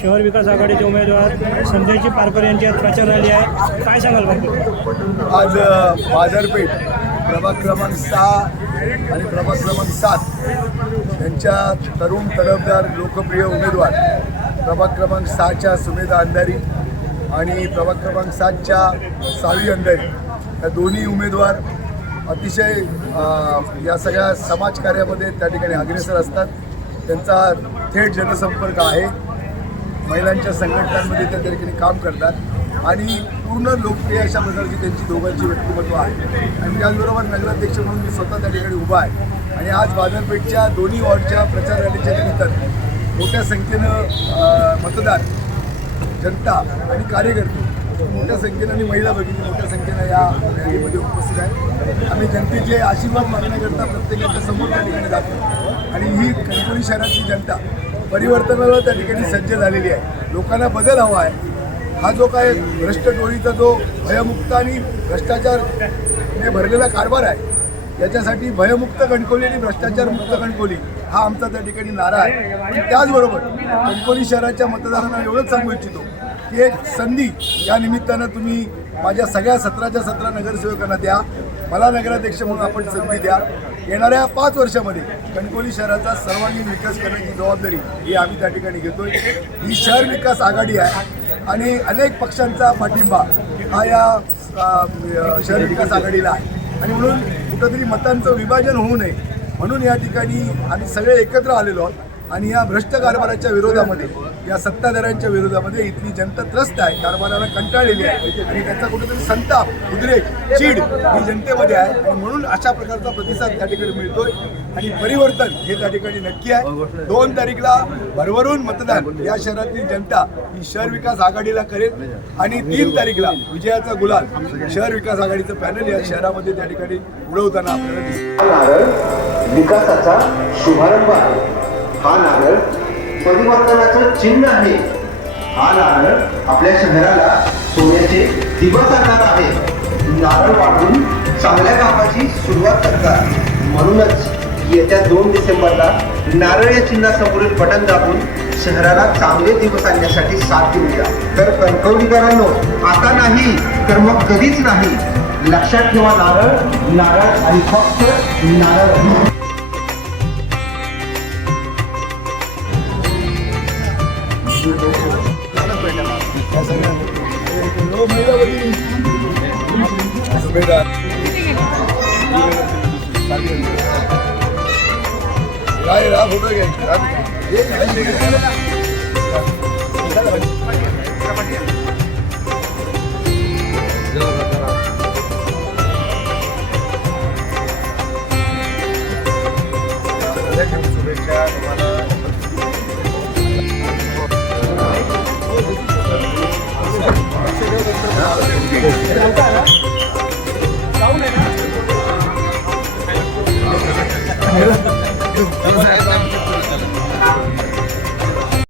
शहर विकास आघाडीचे उमेदवार संजयजी पारकर यांची आज प्रचार रॅली आहे. काय सांगाल बरं आज बाजारपेठ प्रभाग क्रमांक सहा आणि प्रभाग क्रमांक सात यांच्या तरुण तडफदार लोकप्रिय उमेदवार प्रभाग क्रमांक सहाच्या सुमेधा अंधारी आणि प्रभाग क्रमांक सातच्या सावी अंधारी. या दोन्ही उमेदवार अतिशय या सगळ्या समाजकार्यामध्ये त्या ठिकाणी अग्रेसर असतात. त्यांचा थेट जनसंपर्क आहे. महिलांच्या संघटनांमध्ये त्या ठिकाणी काम करतात. आणि पूर्ण लोकप्रिय अशा प्रकारची त्यांची दोघांची व्यक्तिमत्व आहे. आणि त्याचबरोबर नगराध्यक्ष म्हणून मी स्वतः त्या ठिकाणी उभा आहे. आणि आज बाजारपेठच्या दोन्ही वॉर्डच्या प्रचार रॅलीच्या निमित्तानं मोठ्या संख्येनं मतदार जनता आणि कार्यकर्ते मोठ्या संख्येनं आणि महिला भगिनी मोठ्या संख्येनं या रॅलीमध्ये उपस्थित आहेत. आम्ही जनतेचे आशीर्वाद मागण्याकरता प्रत्येकाच्या समोर त्या ठिकाणी जातो. आणि ही कणकोणी शहरातली जनता परिवर्तनाला त्या ठिकाणी सज्ज झालेली आहे. लोकांना बदल हवा आहे. हा जो काय भ्रष्ट टोळीचा जो भयमुक्त आणि भ्रष्टाचारने भरलेला कारभार आहे याच्यासाठी भयमुक्त कणकोली आणि भ्रष्टाचारमुक्त कणकोली हा आमचा त्या ठिकाणी नारा आहे. आणि त्याचबरोबर कणकोली शहराच्या मतदारांना एवढंच सांगू इच्छितो की एक संधी या निमित्तानं तुम्ही माझ्या सगळ्या सतराच्या सतरा नगरसेवकांना द्या. मला नगराध्यक्ष म्हणून आपण संधी द्या. येणाऱ्या पाच वर्षामध्ये कणकोली शहराचा सर्वांगीण विकास करण्याची जबाबदारी ही आम्ही त्या ठिकाणी घेतोय. ही शहर विकास आघाडी आहे आणि अनेक पक्षांचा पाठिंबा हा या शहर विकास आघाडीला आहे. आणि म्हणून कुठंतरी मतांचं विभाजन होऊ नये. म्हणून या ठिकाणी आम्ही सगळे एकत्र आलेलो आहोत. आणि या भ्रष्ट कारभाराच्या विरोधामध्ये या सत्ताधाऱ्यांच्या विरोधामध्ये इथली जनता त्रस्त आहे. कारभाराला कंटाळलेली आहे. आणि त्याचा कुठेतरी संताप उद्रेक चीड ही जनतेमध्ये आहे. आणि म्हणून अशा प्रकारचा प्रतिसाद त्या ठिकाणी मिळतोय. आणि परिवर्तन हे त्या ठिकाणी नक्की आहे. दोन तारीखला भरभरून मतदान या शहरातील जनता ही शहर विकास आघाडीला करेल. आणि तीन तारीखला विजयाचा गुलाल शहर विकास आघाडीचं पॅनल या शहरामध्ये त्या ठिकाणी उडवताना आपल्याला विकासाचा शुभारंभ आहे. हा नारळ परिवर्तनाचं चिन्ह आहे. हा नारळ आपल्या शहराला सोन्याचे दिवस आणणार आहे. नारळ वाढून चांगल्या कामाची सुरुवात करतात. म्हणूनच येत्या दोन डिसेंबरला नारळ या चिन्हासमोरील बटन दाबून शहराला चांगले दिवस आणण्यासाठी साथ देऊया तर कणकवलीकरांनो आता नाही तर मग कधीच नाही. लक्षात ठेवा नारळ. नारळ आणि फक्त नारळ. फोटो घे शुभेच्छा तुम्हाला 아, 그런